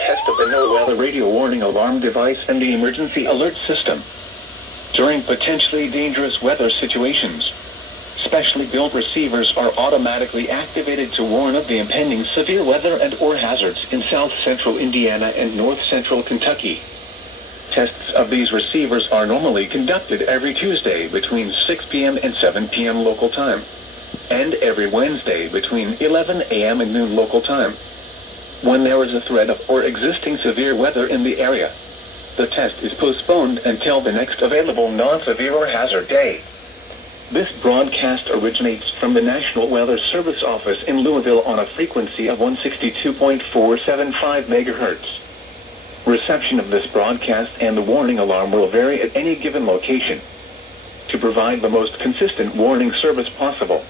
test of the NOAA radio warning alarm device and the emergency alert system. During potentially dangerous weather situations, specially built receivers are automatically activated to warn of the impending severe weather and/or hazards in south-central Indiana and north-central Kentucky. Tests of these receivers are normally conducted every Tuesday between 6 p.m. and 7 p.m. local time, and every Wednesday between 11 a.m. and noon local time. When there is a threat of or existing severe weather in the area, the test is postponed until the next available non-severe or hazard day. This broadcast originates from the National Weather Service office in Louisville on a frequency of 162.475 MHz. Reception of this broadcast and the warning alarm will vary at any given location. To provide the most consistent warning service possible,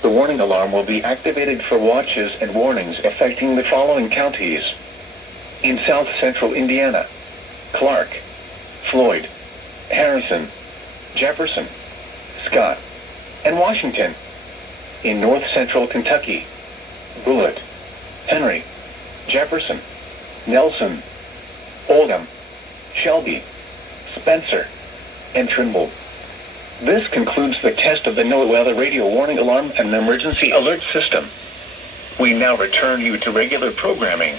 the warning alarm will be activated for watches and warnings affecting the following counties: in south-central Indiana: Clark, Floyd, Harrison, Jefferson, Scott, and Washington. In north-central Kentucky: Bullitt, Henry, Jefferson, Nelson, Oldham, Shelby, Spencer, and Trimble. This concludes the test of the NOAA radio warning alarm and emergency alert system. We now return you to regular programming.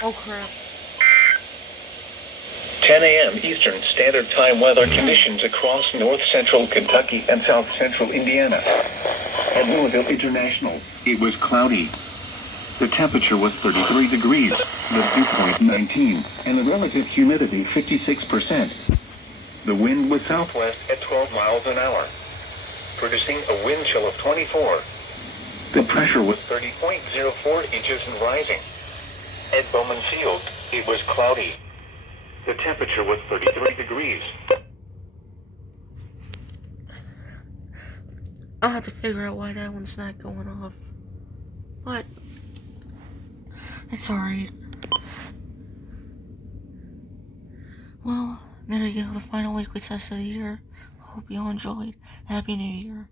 Oh crap. 10 a.m. Eastern Standard Time weather conditions across north-central Kentucky and south-central Indiana. At Louisville International, it was cloudy. The temperature was 33 degrees, the dew point 19, and the relative humidity 56%. The wind was southwest at 12 miles an hour, producing a wind chill of 24. The pressure was 30.04 inches and rising. At Bowman Field, it was cloudy. The temperature was 33 degrees. I have to figure out why that one's not going off. But it's alright. Well, there you go, the final weekly test of the year. Hope you all enjoyed. Happy New Year.